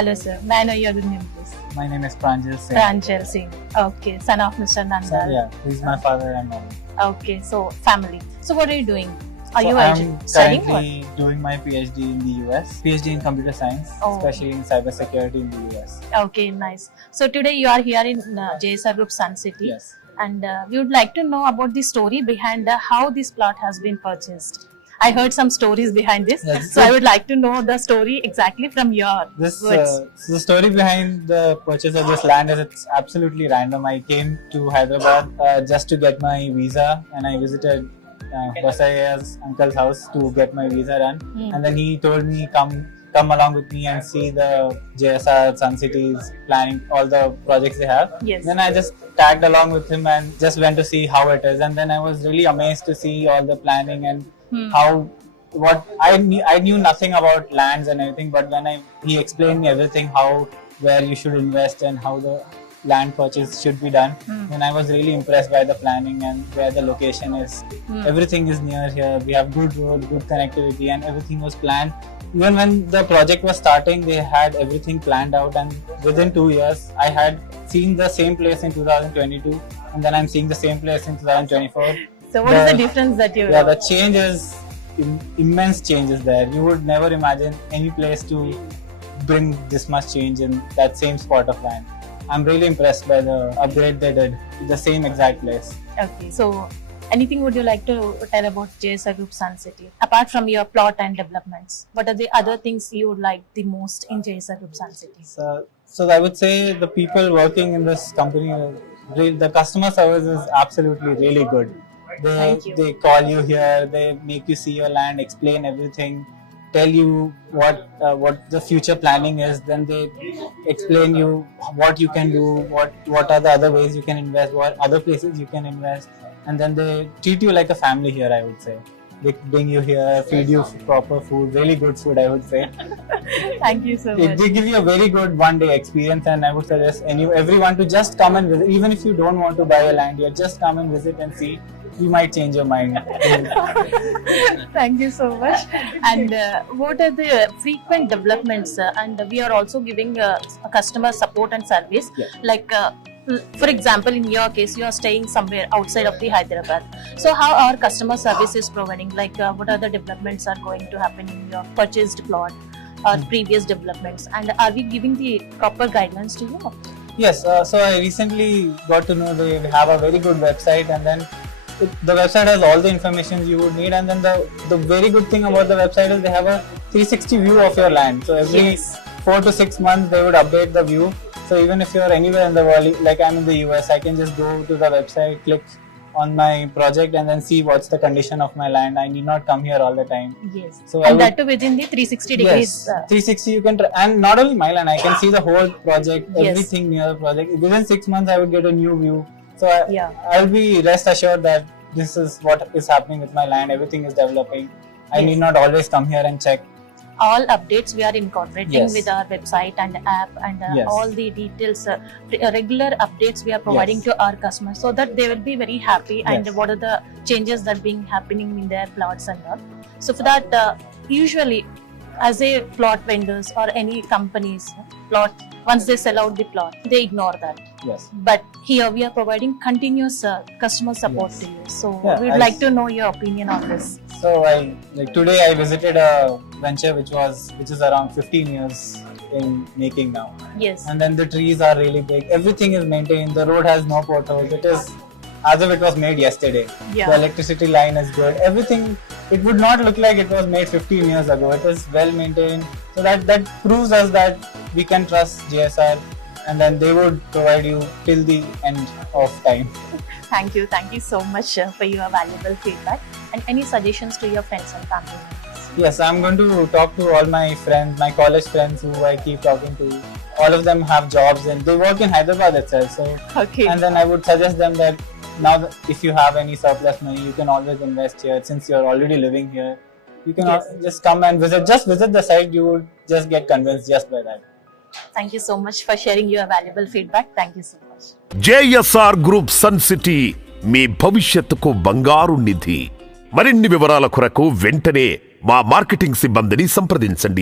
Hello, sir. May I know your good name, please? My name is Pranjal Singh. Pranjal Singh. Okay, son of Mr. Nandal. So, yeah, he's my father and mother. Okay, so family. So what are you doing? Are So you I'm studying? currently doing my PhD in the US, PhD in computer science, Oh. especially in cybersecurity in the US. Okay, nice. So today you are here in JSR Group Sun City. Yes. And we would like to know about the story behind how this plot has been purchased. I heard some stories behind this, Yes. so I would like to know the story exactly from your This words. so the story behind the purchase of this land is it's absolutely random. I came to Hyderabad just to get my visa, and I visited Basayya's uncle's house to get my visa done. And then he told me come along with me and see the JSR Sun City's planning, all the projects they have. Yes. Then I just tagged along with him and just went to see how it is. And then I was really amazed to see all the planning and what I knew nothing about lands and everything, but when he explained me everything, where you should invest and how the land purchase should be done, then I was really impressed by the planning and where the location is. Everything is near here. We have good road, good connectivity, and everything was planned. Even when the project was starting, they had everything planned out, and within 2 years, I had seen the same place in 2022, and then I'm seeing the same place in 2024. So what is the difference that you? Yeah, the change is immense changes there. You would never imagine any place to bring this much change in that same spot of land. I'm really impressed by the upgrade they did to the same exact place. Okay, so anything would you like to tell about JSR Group Sun City? Apart from your plot and developments, what are the other things you would like the most in JSR Group Sun City? So I would say the people working in this company, the customer service is absolutely really good. Thank you. They call you here, they make you see your land, explain everything, tell you what the future planning is. Then they explain you what you can do, what are the other ways you can invest, what other places you can invest, and then they treat you like a family here, I would say. They bring you here, feed you proper food, really good food, I would say. Thank you so much. They give you a very good one-day experience, and I would suggest everyone to just come and visit. Even if you don't want to buy a land here, just come and visit and see. You might change your mind. Thank you so much. And what are the frequent developments? And we are also giving a customer support and service. Yeah. Like, for example, in your case, you are staying somewhere outside of the Hyderabad. So, how our customer service is providing? Like, what are the developments are going to happen in your purchased plot or previous developments? And are we giving the proper guidelines to you? Yes. So I recently got to know they have a very good website, and then the website has all the information you would need. And then the very good thing about the website is they have a 360 view of your land. So every 4 to 6 months they would update the view. So even if you're anywhere in the world, like I'm in the US, I can just go to the website, click on my project, and then see what's the condition of my land. I need not come here all the time. Yes. So And that too within the 360 degrees. Yes, 360 you can, and not only my land, I can see the whole project, Yes. everything near the project. Within 6 months, I would get a new view. So I'll be rest assured that this is what is happening with my land. Everything is developing. I need not always come here and check. All updates we are incorporating with our website and app, and all the details, regular updates we are providing to our customers, so that they will be very happy. And what are the changes that being happening in their plots and all. So for that, usually as a plot vendors or any companies, plot, once they sell out the plot, they ignore that. Yes. But here we are providing continuous customer support to you. So we'd like to know your opinion on this. So today I visited a venture which is around 15 years in making now. Yes. And then the trees are really big. Everything is maintained. The road has no potholes. It is as if it was made yesterday. Yeah. The electricity line is good. Everything, it would not look like it was made 15 years ago. It is well maintained. So that proves us that we can trust JSR, and then they would provide you till the end of time. Thank you so much for your valuable feedback. And any suggestions to your friends and family members? Yes, I'm going to talk to all my friends, my college friends who I keep talking to. All of them have jobs and they work in Hyderabad itself. So, and then I would suggest them that now if you have any surplus money, you can always invest here. Since you're already living here, you can just come and visit. Just visit the site. You would just get convinced just by that. Thank you so much for sharing your valuable feedback. Thank you so much. JSR Group Sun City, మీ భవిష్యత్తుకు బంగారు నిధి. మరిన్ని వివరాల కొరకు వెంటనే మా marketing సిబ్బందిని సంప్రదించండి.